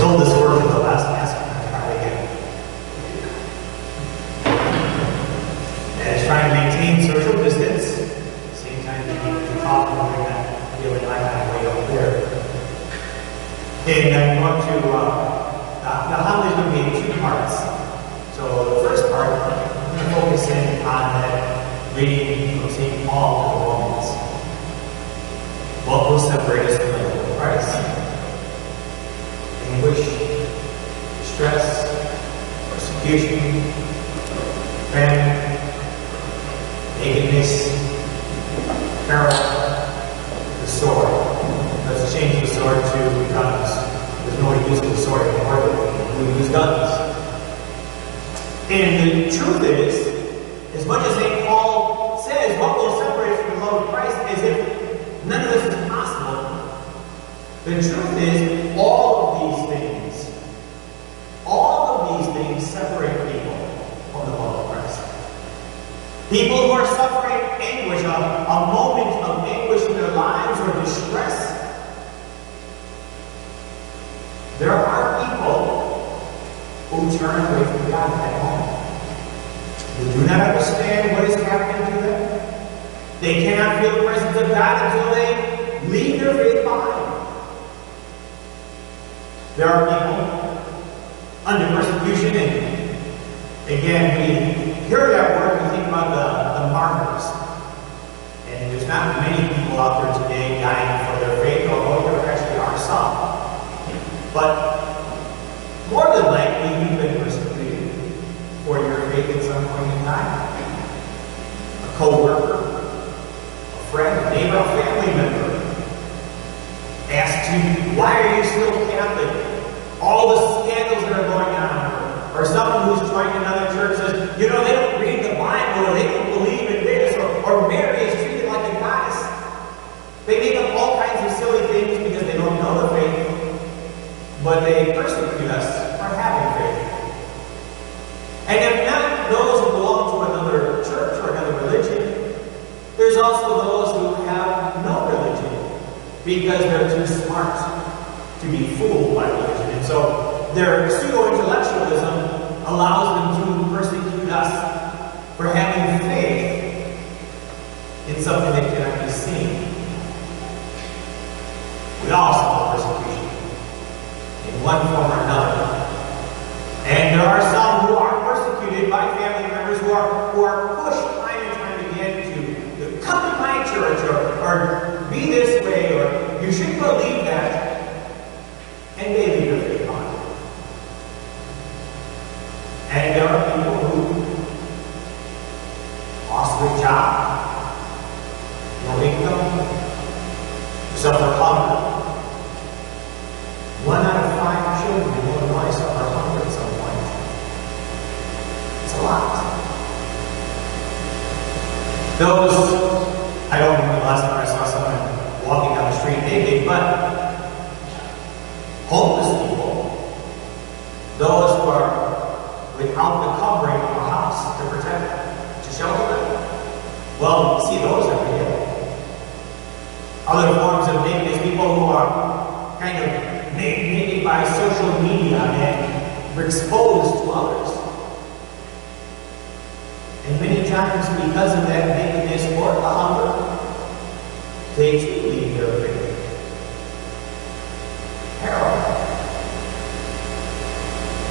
told this word in the last message, I'm going to try it again. And it's trying to maintain social distance, at the same time you talk and bring that feeling I have way up there. And I'm going to, the homily is going to be in 2 parts. So the first part, I'm going to focus in on that reading from St. Paul to the Romans. What will separate us from the love of Christ? Anguish, distress, persecution, famine, nakedness, peril, the sword. Let's change the sword to guns. There's no use of the sword anymore. We use guns. And the truth is, as much as St. Paul says, what will separate us from the love of Christ, as if none of this is possible, the truth is, all of these things separate people from the love of Christ. People who are suffering anguish, a moment of anguish in their lives or distress. There are people who turn away from God at that moment. They do not understand what is happening to them. They cannot feel the presence of God until they leave their faith behind. There are people under persecution, and again, we hear that word, we think about the martyrs. And there's not many people out there today dying for their faith, although there actually are some. But more than likely, you've been persecuted for your faith at some point in time. A co-worker, a friend, a neighbor, a family member asks you, why are you still Catholic? All the scandals that are going on. Or someone who's joined another church says, you know, they don't read the Bible, or they don't believe in this, or Mary is treated like a goddess. They make up all kinds of silly things because they don't know the faith, but they persecute us for having faith. And if not those who belong to another church or another religion, there's also those who have no religion because they're too smart to be fooled by religion. And so their pseudo-intellectualism allows them to persecute us for having faith in something that cannot be seen. We all suffer persecution in one form or another. And there are some who are persecuted by family members who are pushed time and time again to come to my church or be this way, or you should believe that. And they leave their faith behind. And there are people who lost their job, no income, suffer hunger. 1 out of 5 children in Illinois suffer hunger at some point. It's a lot. I don't remember the last time I saw someone walking down the street naked, but homeless people, those who are without the covering of a house to protect them, to shelter them. Well, we see those every day. Other forms of nakedness, people who are kind of made naked by social media and exposed to others. And many times, because of that nakedness or the hunger, they too leave their faith. Peril.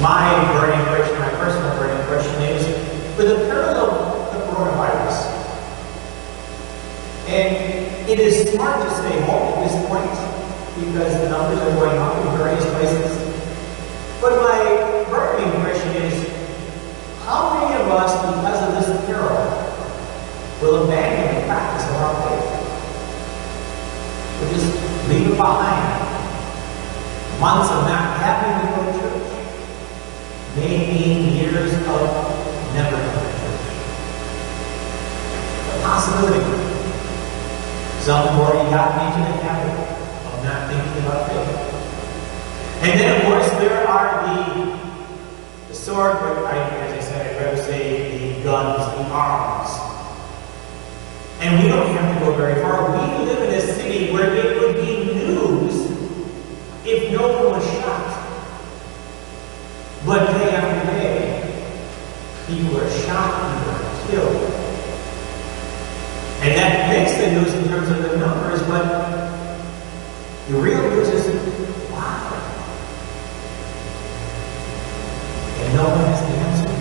My burning question, my personal burning question is, for the peril of the coronavirus, and it is smart to stay home at this point because the numbers are going up in various places. But my burning question is, how many of us, because of this peril, will abandon the practice of our faith? We'll just leave it behind. Months of not having to go to church may mean years of never going to church. A possibility. Some have already gotten into the habit of not thinking about faith. And then, of course, there are the sword, but as I said, I'd rather say the guns, the arms. And we don't have to go very far. We live in a city where it would be news if no one was shot But day after day, people are shot, people are killed. And that makes the news in terms of the numbers, but the real news is, wow. And no one has the answer.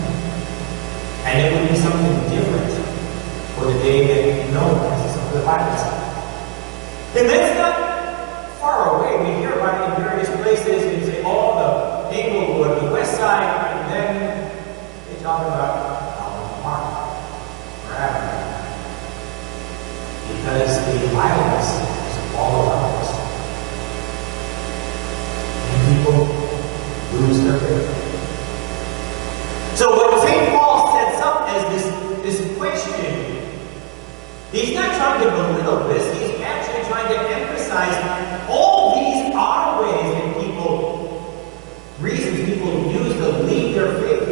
And it would be something different for the day that no one has the violence. And that's not far away. We hear about it in various places. They say, oh, the Inglewood, the West Side, and then they talk about Park, wherever. Because the violence is all around us. And people lose their faith. So what St. Paul sets up as this question, he's not trying to belittle this, he's actually trying to emphasize all these are ways that reasons people use to leave their faith.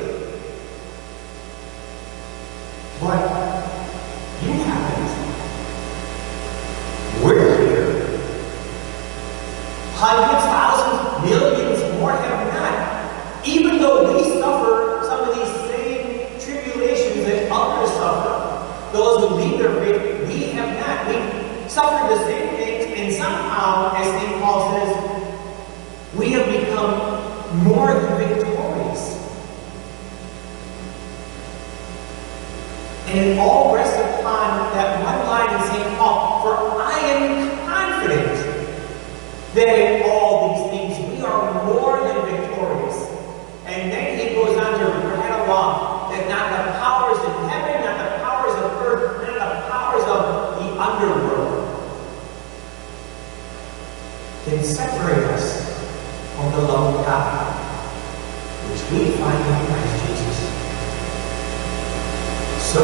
But you haven't. We're here. Hundreds, thousands, millions more have not. Even though we suffer some of these same tribulations that others suffer, those who leave their faith, we have not. We suffer the same things, and somehow, as St. Paul says, we have become more than victorious. And it all rests upon that one line in St. Paul, for I am confident that in all these things we are more than victorious. And then he goes on to right along that not the powers in heaven, not the powers of earth, not the powers of the underworld can separate us from the love of God, which we find in Christ Jesus. So,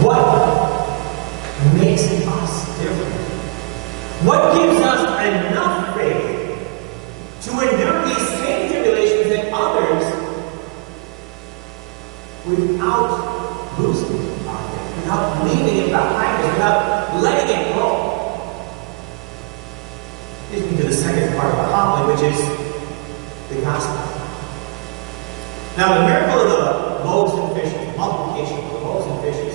what makes us different? What gives us enough faith to endure these same tribulations and others without losing our faith, without leaving it behind us, without letting it go? Leads me to the second part of the homily, which is the gospel. Now, the miracle of the loaves and fishes, the multiplication of the loaves and fishes,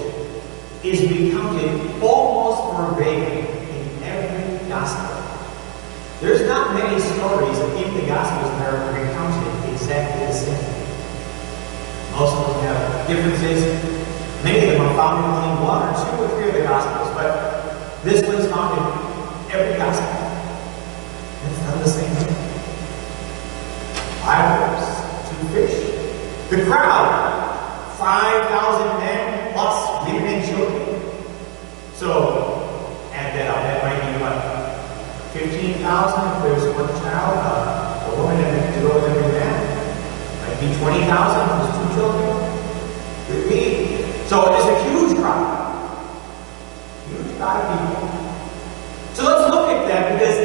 is recounted almost verbatim in every gospel. There's not many stories in the Gospels that are recounted exactly the same. Most of them have differences. Many of them are found in only one or two or three of the Gospels, but this one is found in every Gospel. And it's done the same way. 5 loaves, 2 fish. The crowd, 5,000 men plus women and children. So, add that up. That might be what? 15,000 if there's one child, a woman to go with every man. Might be 20,000 if there's 2 children. Could be. So it's a huge crowd. Huge crowd of people. So let's look at that, because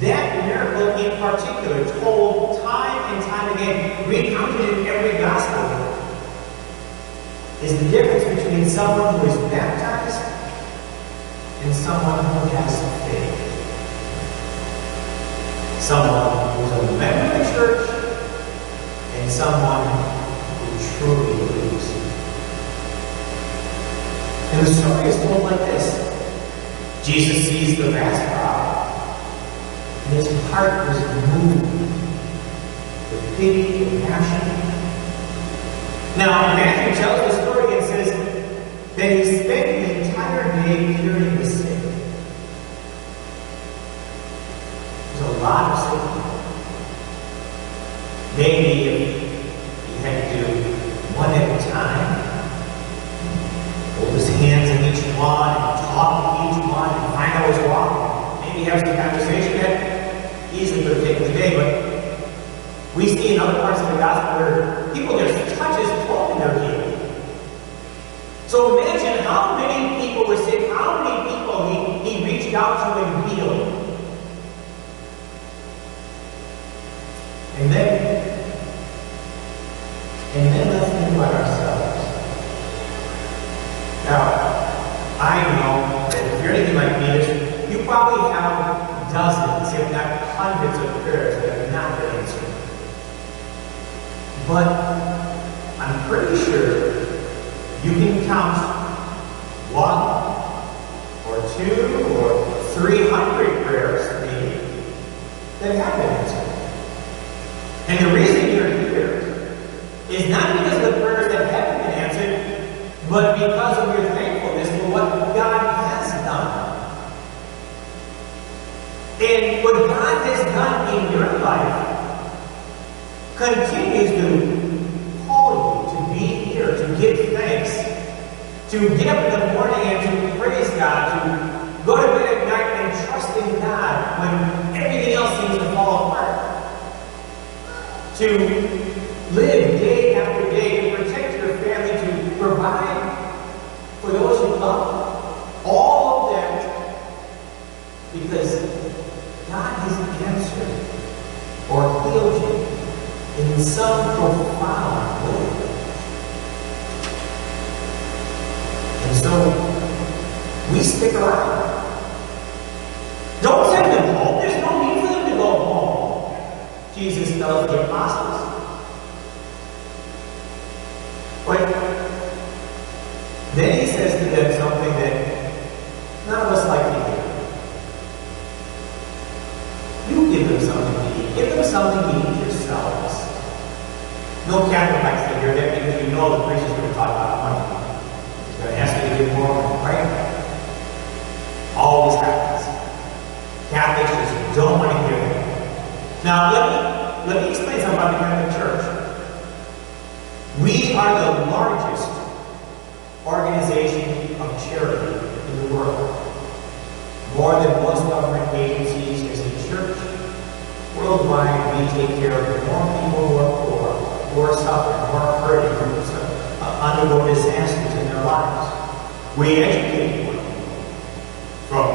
that miracle in particular, told time and time again, recounted in every gospel, is the difference between someone who is baptized and someone who has faith. Someone who is a member of the church and someone who truly believes. And the story is told like this. Jesus sees the vast crowd, and his heart was moved with pity and passion. Now, Matthew tells the story and says that he spent the entire day curing the sick. There's a lot of sick people. Maybe if he had to do one at a time, hold his hands on each one, and talk to each one, and find out what's wrong. Maybe have some conversation that easily could have taken the day, but we see in other parts of the gospel where people just touch his cloak and they're healed. So imagine how many people were sick, how many people he reached out to and healed. And then let's think about ourselves. Now, I know that if you're anything like me, you probably have dozens, if not hundreds of prayers that have not been answered. But I'm pretty sure you can count 1 or 2 or 300 prayers maybe that have been answered. And the reason you're here is not because of the prayers that haven't been answered, but because of your thankfulness for what God has done. And what God has done in your life continues to call you to be here, to give thanks, to get up in the morning and to praise God, to go to bed at night and trust in God when everything else seems to fall apart, to live day after day, to protect your family, to provide for those you love. All of that because God has answered or healed you in some profound way. And so, we stick around. Don't send them home. There's no need for them to go home. Jesus tells the apostles. But then he says to them something that none of us like to hear. You give them something to eat. Give them something to eat yourselves. No Catholic likes to hear that because you know the priest is going to talk about money. He's going to ask you to give more money, right? Always happens. Catholics just don't want to hear that. Now, let me explain something about the Catholic Church. We are the largest organization of charity in the world. More than most government agencies as a church. Worldwide, we take care of more people who are poor, who are suffering, who are hurting, who undergo disasters in their lives. We educate people from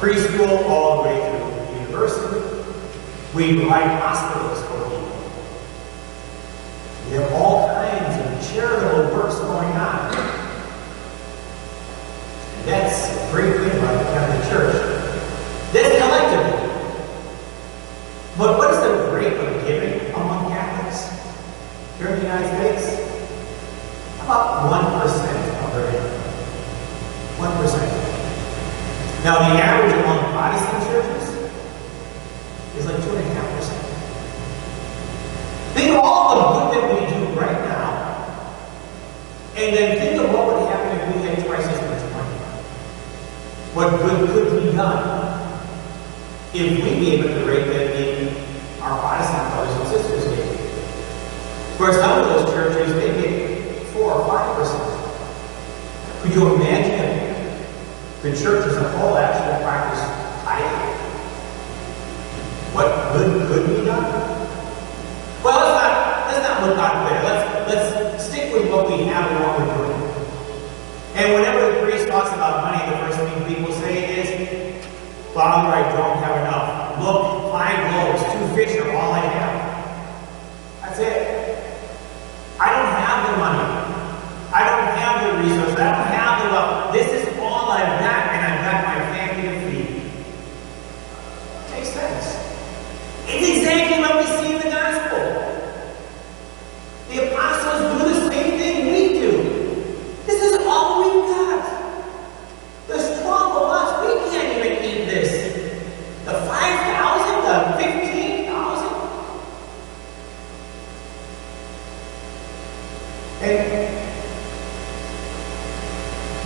preschool all the way through university. We provide hospitals for people. We have all kinds of charitable works going on. And that's a great thing about the Catholic Church. That's collectively. But what is the rate of giving among Catholics here in the United States? About 1% of their income. 1%. Now, the average among Protestant churches is like 2.5%. Think of all the good that we do right now, and then think of what would happen if we had twice as much money. What good could be done if we gave at the rate that our Protestant brothers and sisters gave. For some of those churches, they get 4 or 5%. Could you imagine if the church as a whole actually practiced tithing? What good could be done? Well, let's not look out there. Let's stick with what we have and what we're doing. And whenever the priest talks about money, the first thing people say is, Father, I don't have enough. Look, 5 loaves, 2 fish are all I have. That's it. I don't have the money. I don't have the resources. I don't have the wealth. This is all I've got, and I've got my family to feed. Makes sense. It's exactly what we see in the gospel. The apostles do the same thing we do. This is all we've got. There's 12 of us. We can't even eat this. The 5,000, the 15,000. And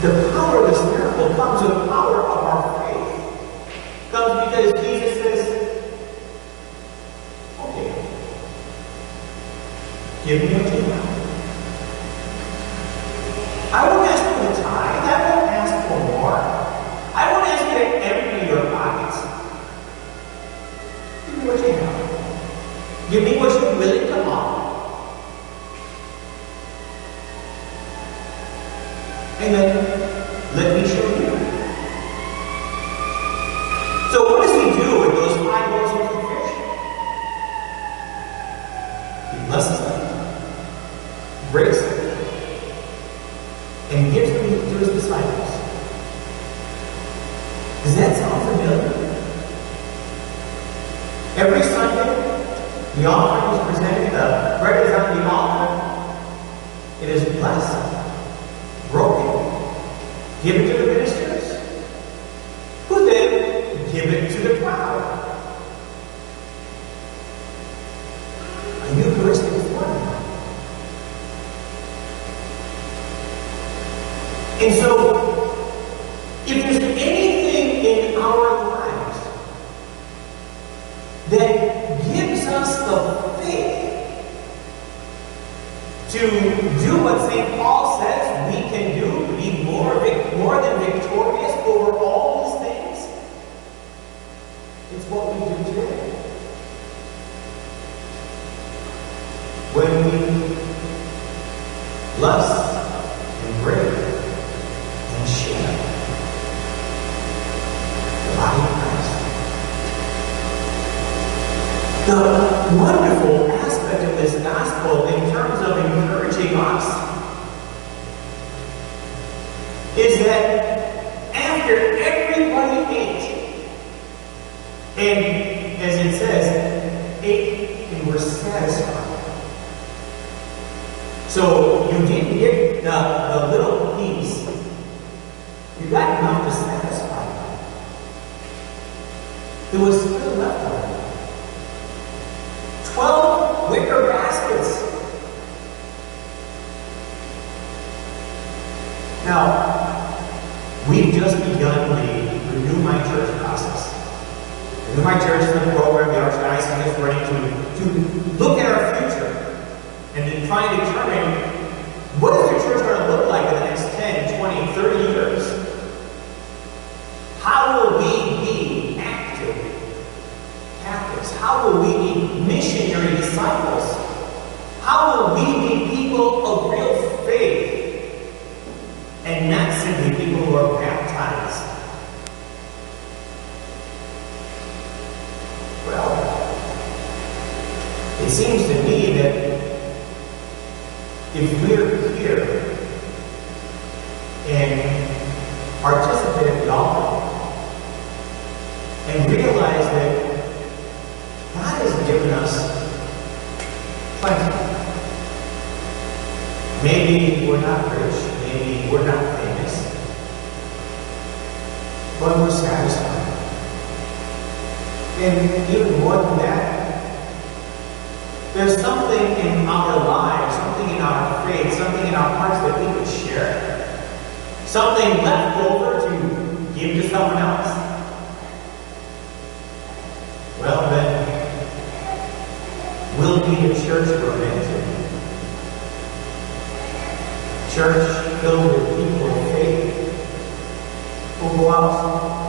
the power of this miracle comes with the power of our faith. Comes because Jesus says, okay, give me what you have. I won't ask for the tithe. I won't ask for more. I won't ask you to empty your pockets. Give me what you have. Give me what you're willing to offer. And then let me show you. So what does he do with those 5 loaves and 2 fish? He blesses them, breaks them, and gives them to his disciples. Does that sound familiar? The offering is presented, the bread is on the altar. It is blessed, broken, given to the ministers, who then give it to the crowd. A Eucharistic formula. And so, if there's anything in our lives that gives us the faith to do what St. Paul says we can do, to be more than victorious over all these things, it's what we do today. When we bless and break and share the body of Christ. The wonderful aspect of this gospel in terms of encouraging us is that after everybody ate, and as it says, ate and were satisfied. So you didn't get the little piece. You got enough to satisfy you. There was still left over. 12 wicker baskets. Now, we've just begun the Renew My Church process. Renew My Church is the program the Archdiocese is running to look at our future and then try and determine what is the church going to look like in the next 10, 20, 30 years. How will we be active Catholics? How will we be missionary disciples? How will we be people of real faith and not simply people who are baptized? Well, it seems to me that if we're here and participate in the altar and realize that God has given us plenty. Maybe we're not rich, maybe we're not famous, but we're satisfied. And even more than that, there's something in our lives, something in our faith, something in our hearts that we could share. Something left over to give to someone else. Well then, we'll be a church we're meant to be. Church filled with people of faith who go out